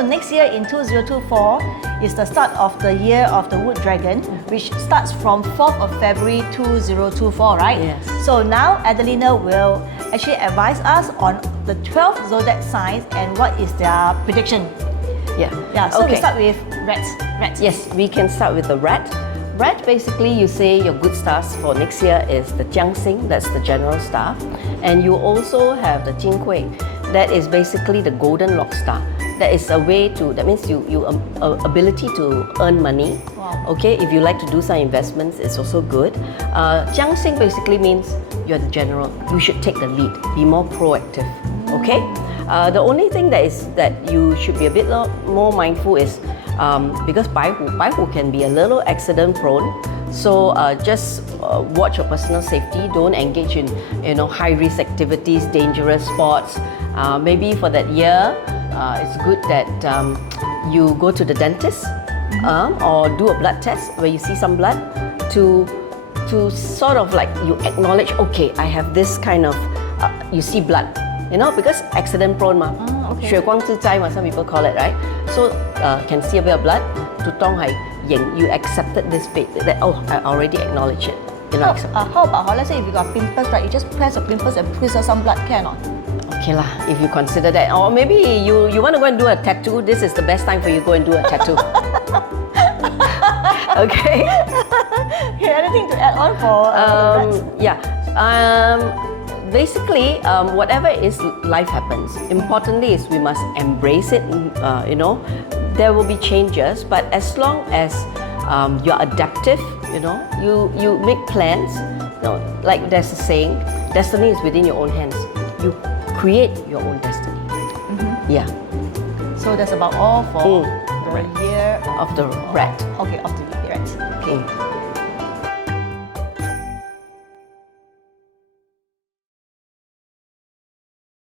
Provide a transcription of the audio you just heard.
So next year in 2024 is the start of the year of the wood dragon, which starts from 4th of February 2024, right? Yes. So now Adelina will actually advise us on the 12 zodiac signs and what is their prediction. Yeah. So we Okay. start with rats. Yes, we can start with the rat. Rat, basically, you say your good stars for next year is the Jiangxing, that's the general star. And you also have the Jinghui, that is basically the golden lock star. That is a way to, that means you ability to earn money. Wow. Okay, if you like to do some investments, it's also good. Jiangxing basically means you're the general. You should take the lead, be more proactive. Okay? The only thing that you should be a bit more mindful is because Bai Hu can be a little accident prone. So just watch your personal safety. Don't engage in high risk activities, dangerous sports. Maybe for that year, it's good that you go to the dentist or do a blood test where you see some blood to sort of like you acknowledge, okay, I have this kind of you see blood. Because accident prone 嘛 okay. 血光之灾 some people call it, right? So can see a bit of blood to 當係認 you accepted this fate that I already acknowledge it. How about let's say if you got pimples, right? You just press the pimples and squeeze out some blood, can or not? Okay lah, if you consider that. Or maybe you want to go and do a tattoo, this is the best time for you to go and do a tattoo. Okay. Anything to add on for the rats? Yeah. Basically, whatever is life happens. Importantly is we must embrace it. There will be changes, but as long as you're adaptive, you make plans. Like there's a saying, destiny is within your own hands. You create your own destiny. Yeah. So that's about all for the right. year Of the rat. Okay, of the rat. Okay.